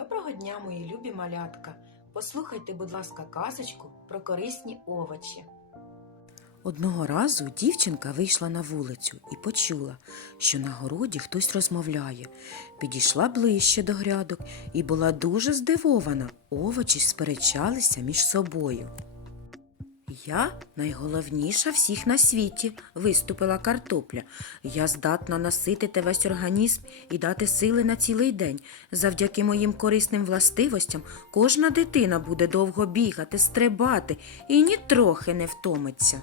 Доброго дня, мої любі малятка. Послухайте, будь ласка, казочку про корисні овочі. Одного разу дівчинка вийшла на вулицю і почула, що на городі хтось розмовляє. Підійшла ближче до грядок і була дуже здивована. Овочі сперечалися між собою. Я найголовніша всіх на світі, виступила картопля. Я здатна наситити весь організм і дати сили на цілий день. Завдяки моїм корисним властивостям кожна дитина буде довго бігати, стрибати і нітрохи не втомиться.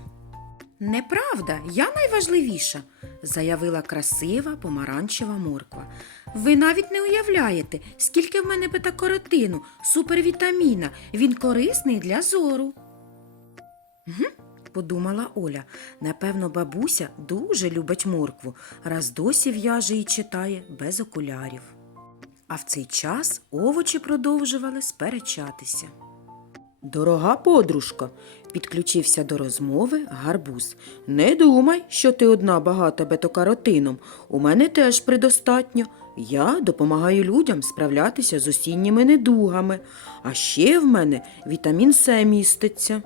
Неправда, я найважливіша, заявила красива помаранчева морква. Ви навіть не уявляєте, скільки в мене бета-каротину, супервітаміна. Він корисний для зору. Гм, подумала Оля. Напевно, бабуся дуже любить моркву, раз досі в'яже і читає без окулярів. А в цей час овочі продовжували сперечатися. Дорога подружка, підключився до розмови гарбуз. Не думай, що ти одна багата бетокаротином. У мене теж предостатньо. Я допомагаю людям справлятися з осінніми недугами, а ще в мене вітамін С міститься.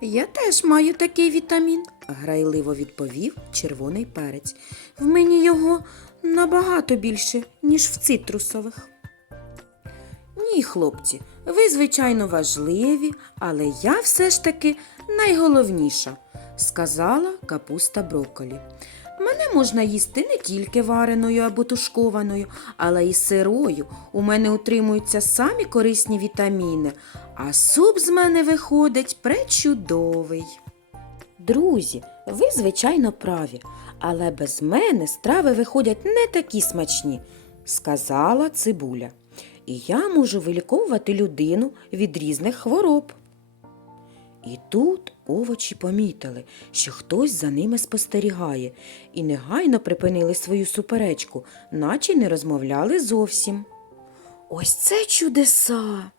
Я теж маю такий вітамін, грайливо відповів червоний перець. В мені його набагато більше, ніж в цитрусових. Ні, хлопці, ви, звичайно, важливі, але я все ж таки найголовніша, сказала капуста брокколі. Мене можна їсти не тільки вареною або тушкованою, але й сирою. У мене утримуються самі корисні вітаміни, а суп з мене виходить пречудовий. Друзі, ви, звичайно, праві, але без мене страви виходять не такі смачні, сказала цибуля. І я можу виліковувати людину від різних хвороб. І тут овочі помітили, що хтось за ними спостерігає, і негайно припинили свою суперечку, наче не розмовляли зовсім. Ось це чудеса,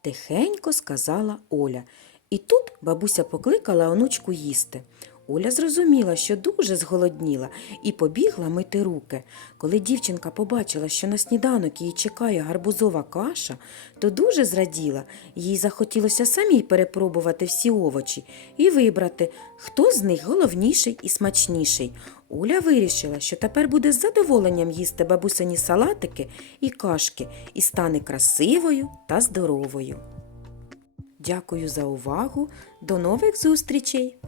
тихенько сказала Оля. І тут бабуся покликала онучку їсти. Оля зрозуміла, що дуже зголодніла, і побігла мити руки. Коли дівчинка побачила, що на сніданок її чекає гарбузова каша, то дуже зраділа. Їй захотілося самій перепробувати всі овочі і вибрати, хто з них головніший і смачніший. Оля вирішила, що тепер буде з задоволенням їсти бабусині салатики і кашки і стане красивою та здоровою. Дякую за увагу. До нових зустрічей!